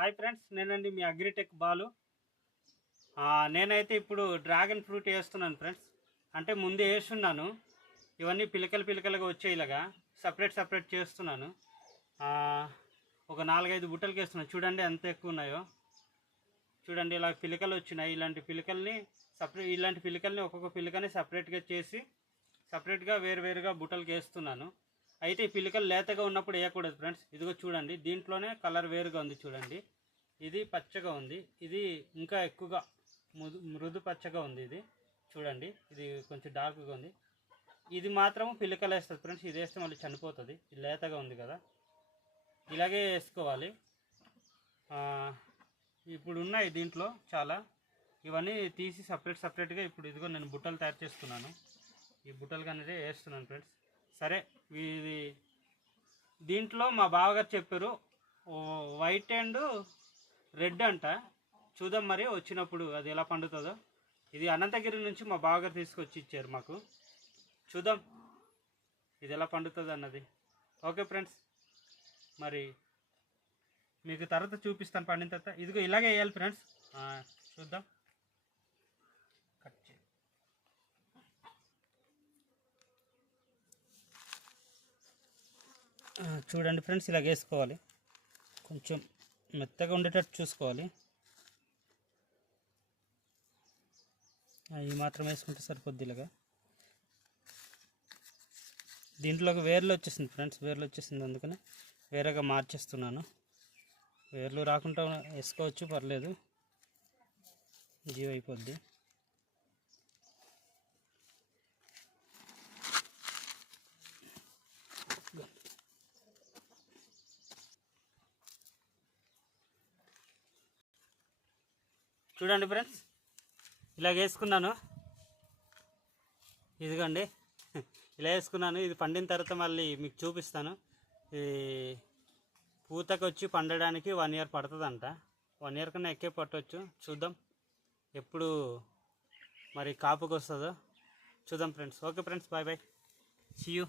Hi friends నేనండి మీ agritech Balu. నేనైతే ఇప్పుడు డ్రాగన్ ఫ్రూట్ వేస్తున్నాను ఫ్రెండ్స్. అంటే ముందే వేస్తున్నాను ఇవన్నీ పిలకలు పిలకలుగా వచ్చేలాగా సపరేట్ సపరేట్ చేస్తున్నాను. ఒక నాలుగైదు బుట్టలకి వేస్తున్నాను చూడండి ఎంత ఎక్కువ ఉన్నాయో. చూడండి ఇలా పిలకలు వచ్చినాయి. ఇలాంటి పిలకల్ని సపరేట్ ఇలాంటి పిలకల్ని ఒక్కొక్క పిలకని సపరేట్గా చేసి సపరేట్గా వేరువేరుగా బుట్టలకి వేస్తున్నాను అయితే ఈ పిల్లికలు లేతగా ఉన్నప్పుడు వేయకూడదు ఫ్రెండ్స్. ఇదిగో చూడండి దీంట్లోనే కలర్ వేరుగా ఉంది చూడండి. ఇది పచ్చగా ఉంది. ఇది ఇంకా ఎక్కువగా మృదు మృదు పచ్చగా ఉంది ఇది. చూడండి ఇది కొంచెం డార్క్గా ఉంది. ఇది మాత్రం పిల్లకలు వేస్తుంది ఫ్రెండ్స్. ఇది వేస్తే మళ్ళీ చనిపోతుంది. ఇది లేతగా ఉంది కదా. ఇలాగే వేసుకోవాలి. ఇప్పుడు ఉన్నాయి దీంట్లో చాలా. ఇవన్నీ తీసి సపరేట్ సపరేట్గా ఇప్పుడు ఇదిగో నేను బుట్టలు తయారు చేస్తున్నాను. ఈ బుట్టలు అనేది వేస్తున్నాను ఫ్రెండ్స్. సరే ఇది దీంట్లో మా బావగారు చెప్పారు వైట్ అండ్ రెడ్ అంట. చూద్దాం మరి వచ్చినప్పుడు అది ఎలా పండుతుందో. ఇది అనంతగిరి నుంచి మా బావగారు తీసుకొచ్చి ఇచ్చారు మాకు. చూద్దాం ఇది ఎలా పండుతుంది అన్నది. ఓకే ఫ్రెండ్స్ మరి మీకు తర్వాత చూపిస్తాను పండిన తర్వాత. ఇదిగో ఇలాగే వేయాలి ఫ్రెండ్స్. చూద్దాం. చూడండి ఫ్రెండ్స్ ఇలాగ వేసుకోవాలి. కొంచెం మెత్తగా ఉండేటట్టు చూసుకోవాలి. ఆ, ఈ మాత్రం వేసుకుంటే సరిపోద్ది ఇలాగా. దీంట్లోకి వేర్లు వచ్చేసింది ఫ్రెండ్స్ వేర్లు వచ్చేసింది అందుకని వేరేగా మార్చేస్తున్నాను. వేర్లు రాకుండా వేసుకోవచ్చు పర్లేదు. జీవ అయిపోద్ది. చూడండి ఫ్రెండ్స్ ఇలాగ వేసుకున్నాను. ఇదిగోండి ఇలా వేసుకున్నాను. ఇది పండిన తర్వాత మళ్ళీ మీకు చూపిస్తాను. ఇది పూతకు వచ్చి పండడానికి వన్ ఇయర్ పడుతుందంట. వన్ ఇయర్ కన్నా ఎక్కువ పట్టవచ్చు చూద్దాం ఎప్పుడు మరి కాపుకి వస్తుందో చూద్దాం friends. Okay friends bye bye. See you